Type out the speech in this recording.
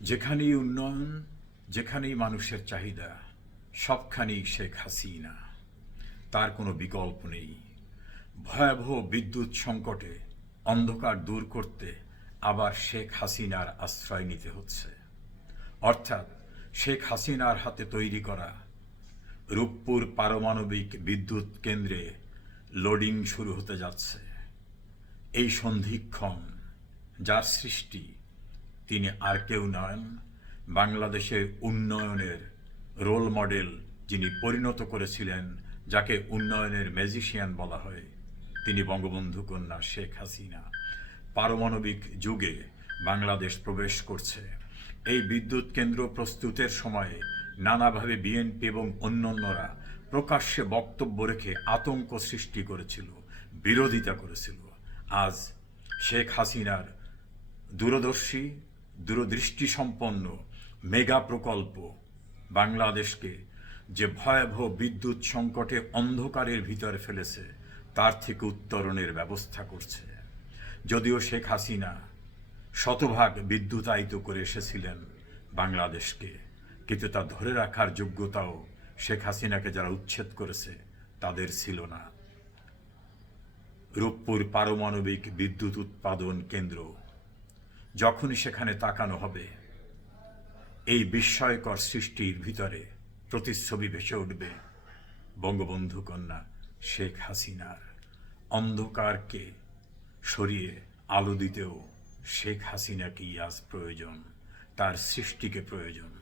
যেখানেই উন্নয়ন, যেখানেই মানুষের চাহিদা, সবখানেই শেখ হাসিনা। তার কোনো বিকল্প নেই। ভয়াবহ বিদ্যুৎ সংকটে অন্ধকার দূর করতে আবার শেখ হাসিনার আশ্রয় নিতে হচ্ছে। অর্থাৎ শেখ হাসিনার হাতে তৈরি করা রূপপুর পারমাণবিক বিদ্যুৎ কেন্দ্রে লোডিং শুরু হতে যাচ্ছে। এই সন্ধিক্ষণ যার সৃষ্টি, তিনি আর কেউ নন, বাংলাদেশের উন্নয়নের রোল মডেল যিনি পরিণত করেছিলেন, যাকে উন্নয়নের ম্যাজিশিয়ান বলা হয়, তিনি বঙ্গবন্ধু কন্যা শেখ হাসিনা। পারমাণবিক যুগে বাংলাদেশ প্রবেশ করছে। এই বিদ্যুৎ কেন্দ্র প্রস্তুতের সময়ে নানাভাবে বিএনপি এবং অন্যান্যরা প্রকাশ্যে বক্তব্য রেখে আতঙ্ক সৃষ্টি করেছিল, বিরোধিতা করেছিল। আজ শেখ হাসিনার দূরদর্শী, দূরদৃষ্টিসম্পন্ন মেগা প্রকল্প বাংলাদেশকে যে ভয়াবহ বিদ্যুৎ সংকটে অন্ধকারের ভিতরে ফেলেছে, তার থেকে উত্তরণের ব্যবস্থা করছে। যদিও শেখ হাসিনা শতভাগ বিদ্যুতায়িত করে এসেছিলেন বাংলাদেশকে, কিন্তু তা ধরে রাখার যোগ্যতাও শেখ হাসিনাকে যারা উচ্ছেদ করেছে তাদের ছিল না। রূপপুর পারমাণবিক বিদ্যুৎ উৎপাদন কেন্দ্র, যখনই সেখানে তাকানো হবে, এই বিস্ময়কর সৃষ্টির ভিতরে প্রতিচ্ছবি ভেসে উঠবে বঙ্গবন্ধু কন্যা শেখ হাসিনার। অন্ধকারকে সরিয়ে আলো দিতেও শেখ হাসিনাকেই আজ প্রয়োজন, তার সৃষ্টিকে প্রয়োজন।